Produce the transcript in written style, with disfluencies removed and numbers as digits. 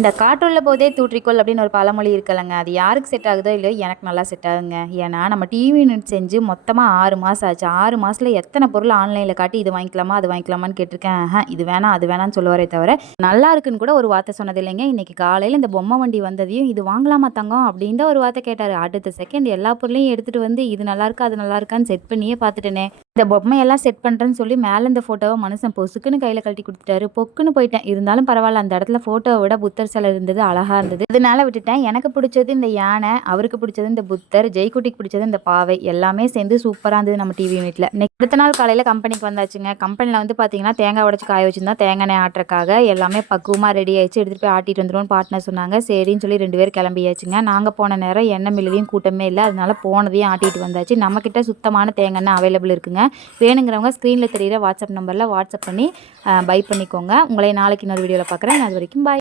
இந்த காற்றுள்ள போதே தூற்றிக்கொள் அப்படின்னு ஒரு பழமொழி இருக்குல்லங்க. அது யாருக்கு செட் ஆகுதோ இல்லையோ, எனக்கு நல்லா செட் ஆகுங்க. ஏன்னா நம்ம டிவி யூனிட் செஞ்சு மொத்தமாக 6 மாதம் ஆச்சு. 6 மாதத்துல எத்தனை பொருள் ஆன்லைனில் காட்டி இது வாங்கிக்கலாமா அது வாங்கிக்கலாமான்னு கேட்டிருக்கேன். இது வேணாம் அது வேணாம்னு சொல்லுவாரே தவிர நல்லா இருக்குன்னு கூட ஒரு வார்த்தை சொன்னது இல்லைங்க. இன்னைக்கு காலையில் இந்த பொம்மை வண்டி வந்ததையும் இது வாங்கலாமா தங்கம் அப்படின்னு தான் ஒரு வார்த்தை கேட்டார். அடுத்த செகண்ட் எல்லா பொருளையும் எடுத்துகிட்டு வந்து இது நல்லா இருக்கா அது நல்லா இருக்கான்னு செட் பண்ணியே பார்த்துட்டேனே. இந்த பொம்மையெல்லாம் செட் பண்ணுறேன்னு சொல்லி மேலே இந்த ஃபோட்டோவை மனுஷன் பொசுக்குன்னு கையில் கழட்டி கொடுத்துட்டாரு. பொக்குன்னு போயிட்டேன். இருந்தாலும் பரவாயில்ல, அந்த இடத்துல ஃபோட்டோவை விட புத்தர் சிலை இருந்தது, அழகா இருந்தது. அதனால விட்டுட்டேன். எனக்கு பிடிச்சது இந்த யானை, அவருக்கு பிடிச்சது இந்த புத்தர், ஜெய்குட்டிக்கு பிடிச்சது இந்த பாவை, எல்லாமே சேர்ந்து சூப்பராக இருந்தது நம்ம டிவி யூனிட்ல. அடுத்த நாள் காலையில் கம்பெனிக்கு வந்தாச்சுங்க. கம்பெனியில் வந்து பார்த்தீங்கன்னா தேங்காய் உடச்சி காய வச்சிருந்தோம். தேங்காய் எண்ணெய் ஆட்டுறக்காக எல்லாமே பக்குவமாக ரெடி ஆயிடுச்சு. எடுத்துகிட்டு போய் ஆட்டிட்டு வந்துடுவோம்னு பார்ட்னர் சொன்னாங்க. சரின்னு சொல்லி 2 பேர் கிளம்பியாச்சுங்க. நாங்கள் போன நேரம் எண்ணெய் மில்லுலையும் கூட்டமே இல்லை. அதனால போனதையும் ஆட்டிட்டு வந்தாச்சு. நம்மக்கிட்ட சுத்தமான தேங்காய் எண்ணெய் அவைலபிள் இருக்குங்க. வேணுங்கிறவங்க ஸ்க்ரீனில் தெரியிற வாட்ஸ்அப் நம்பரில் வாட்ஸ்அப் பண்ணி பை பண்ணிக்கோங்க. உங்களை நாளைக்கு இன்னொரு வீடியோவில் பார்க்குறேன். அது வரைக்கும் பாய்.